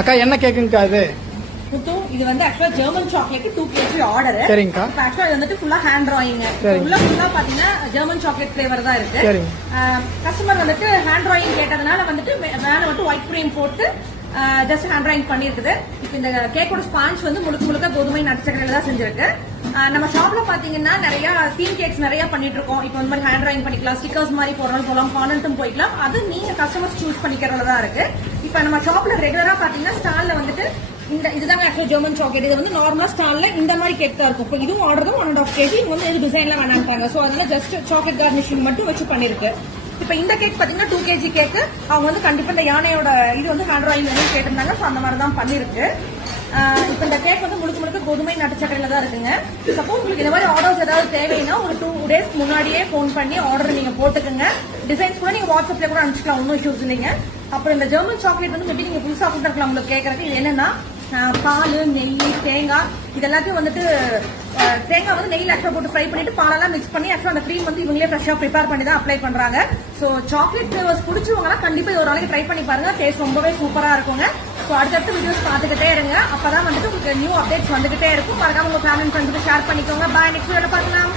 அக்கா என்ன கேக்குங்கக்கா அது? இது வந்து ஆக்சுவலா ஜெர்மன் சாக்லேட் 2 kg ஆர்டர். சரிங்கக்கா. ஆக்சுவலா இது வந்துட்டு ஃபுல்லா ஹேண்ட் டிராயிங். உள்ள ஃபுல்லா பாத்தீங்கன்னா ஜெர்மன் சாக்லேட் ஃபிளேவர் தான் இருக்கு. கஸ்டமர் வந்துட்டு ஹேண்ட் டிராயிங் கேட்டதுனால வந்துட்டு மேல வந்து ஒயிட் கிரீம் போட்டு ஜஸ்ட் ஹேண்ட் டிராயிங் பண்ணிருக்குது. இப்ப இந்த கேக்கோட ஸ்பாஞ்ச் வந்து முழுக்க கோதுமை நட்சத்திரத்துல தான் செஞ்சிருக்கு. நம்ம ஷாப்ல பாத்தீங்கன்னா நிறைய தீம் கேக்ஸ் நிறைய பண்ணிட்டு இருக்கோம். இப்போ இந்த மாதிரி ஹேண்ட் டிராயிங் பண்ணிக்கலாம், ஸ்டிக்கர்ஸ் மாதிரி போடலாம், ஃபாண்டன்ட்டும் போய்க்கலாம். அது நீங்க கஸ்டமர்ஸ் சூஸ் பண்ணிக்கிறதுல தான் இருக்கு. இப்ப நம்ம ஷாப்ல ரெகுலரா பாத்தீங்கன்னா ஸ்டால்ல வந்துட்டு இதுதான் ஆக்சுவலா ஜெர்மன் சாக்லேட். இது வந்து நார்மலா ஸ்டால்ல இந்த மாதிரி கேக் தான் இருக்கும். இதுவும் ஆர்டர் தான் 1.5 kg. இவங்க வந்து இது டிசைன்ல வேணாம்ட்டாங்க. சோ அதனால ஜஸ்ட் சாக்லேட் கார்னிஷிங் மட்டும் வச்சு பண்ணிருக்கு. இப்ப இந்த கேக் பாத்தீங்கன்னா 2 kg கேக். அவங்க வந்து கண்டிப்பா இந்த யானையோட இது வந்து ஹேண்ட் டிராயிங் வேணும் கேட்டிருந்தாங்க. சோ அந்த மாதிரி தான் பண்ணிருக்கு. இப்ப இந்த கேக் வந்து முழுக்க கோதுமை நாட்டு சக்கரையில தான் இருக்குங்க. சப்போஸ் உங்களுக்கு இந்த மாதிரி ஆர்டர்ஸ் ஏதாவது தேவைன்னா ஒரு 2 days முன்னாடியே போன் பண்ணி ஆர்டர் நீங்க போட்டுக்கோங்க. டிசைன்ஸ் கூட நீங்க வாட்ஸ்அப்ல கூட அனுப்பிச்சுக்கலாம், ஒன்னும் இஷ்யூஸ் இல்லைங்க. அப்புறம் இந்த ஜெர்மன் சாக்லேட் வந்து மேபி நீங்க புதுசா கொடுத்துருக்கலாம் உங்களுக்கு கேட்கறதுக்கு. இது என்னன்னா பால், நெய், தேங்காய் இது எல்லாத்தையும் வந்துட்டு தேங்காய் வந்து நெய்ல ஆக்சுவலா போட்டு ஃப்ரை பண்ணிட்டு பாலெல்லாம் மிக்ஸ் பண்ணி ஆக்சுவலா அந்த க்ரீம் வந்து இவங்களே ஃப்ரெஷ்ஷா ப்ரிப்பேர் பண்ணி தான் அப்ளை பண்றாங்க. சோ சாக்லேட் ஃபிளேவர்ஸ் பிடிச்சவங்கன்னா கண்டிப்பா ஒரு நாளைக்கு ட்ரை பண்ணி பாருங்க. டேஸ்ட் ரொம்பவே சூப்பரா இருக்குங்க. ஸோ அடுத்தடுத்த வீடியோஸ் பார்த்துக்கிட்டே இருங்க. அப்பதான் வந்துட்டு உங்களுக்கு நியூ அப்டேட்ஸ் வந்துகிட்டே இருக்கும். மறக்காம உங்க ஃபேமிலி ஃப்ரெண்ட்ஸுக்கு ஷேர் பண்ணிக்கோங்க. பாய், நெக்ஸ்ட் வீடியோல பார்க்கலாம்.